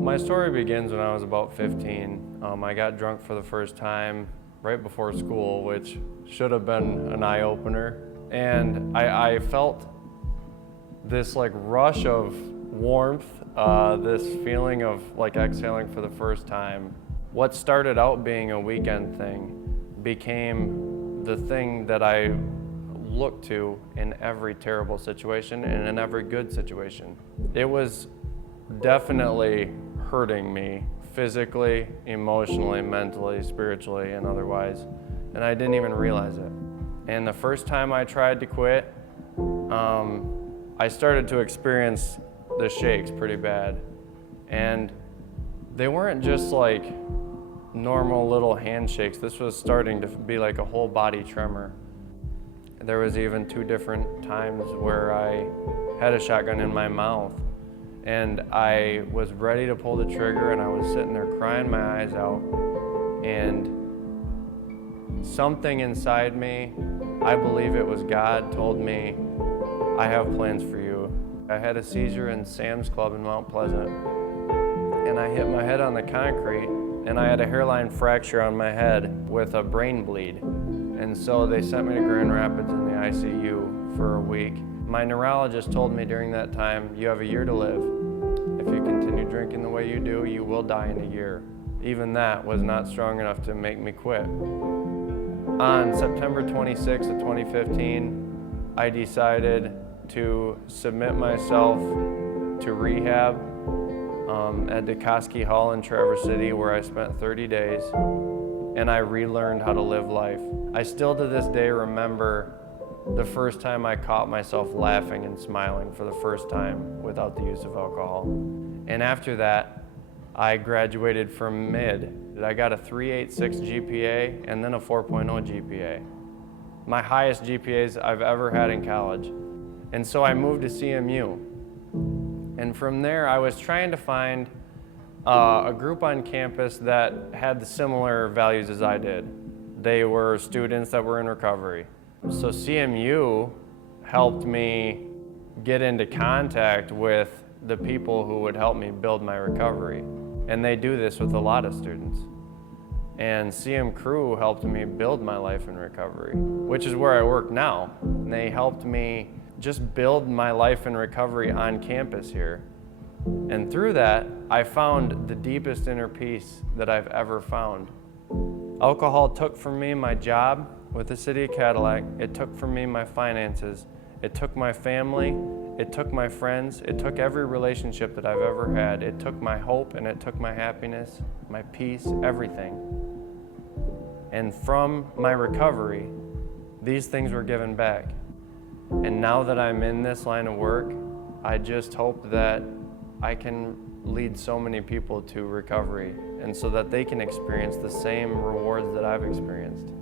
My story begins when I was about 15. I got drunk for the first time right before school, which should have been an eye-opener. And I felt this rush of warmth, this feeling of exhaling for the first time. What started out being a weekend thing became the thing that I looked to in every terrible situation and in every good situation. It was definitely hurting me physically, emotionally, mentally, spiritually, and otherwise, and I didn't even realize it. And the first time I tried to quit, I started to experience the shakes pretty bad. And they weren't just normal little handshakes. This was starting to be like a whole body tremor. There was even 2 different times where I had a shotgun in my mouth, and I was ready to pull the trigger, and I was sitting there crying my eyes out, and something inside me, I believe it was God, told me, I have plans for you. I had a seizure in Sam's Club in Mount Pleasant, and I hit my head on the concrete, and I had a hairline fracture on my head with a brain bleed. And so they sent me to Grand Rapids in the ICU for a week. My neurologist told me during that time, you have a year to live. If you continue drinking the way you do, you will die in a year. Even that was not strong enough to make me quit. On September 26th of 2015, I decided to submit myself to rehab at Dukoski Hall in Traverse City, where I spent 30 days, and I relearned how to live life. I still to this day remember the first time I caught myself laughing and smiling for the first time without the use of alcohol. And after that, I graduated from mid. I got a 3.86 GPA and then a 4.0 GPA. My highest GPAs I've ever had in college. And so I moved to CMU. And from there, I was trying to find a group on campus that had the similar values as I did. They were students that were in recovery. So CMU helped me get into contact with the people who would help me build my recovery. And they do this with a lot of students. And CM Crew helped me build my life in recovery, which is where I work now. And they helped me just build my life in recovery on campus here. And through that, I found the deepest inner peace that I've ever found. Alcohol took from me my job with the City of Cadillac. It took from me my finances. It took my family. It took my friends. It took every relationship that I've ever had. It took my hope, and it took my happiness, my peace, everything. And from my recovery, these things were given back. And now that I'm in this line of work, I just hope that I can lead so many people to recovery, and so that they can experience the same rewards that I've experienced.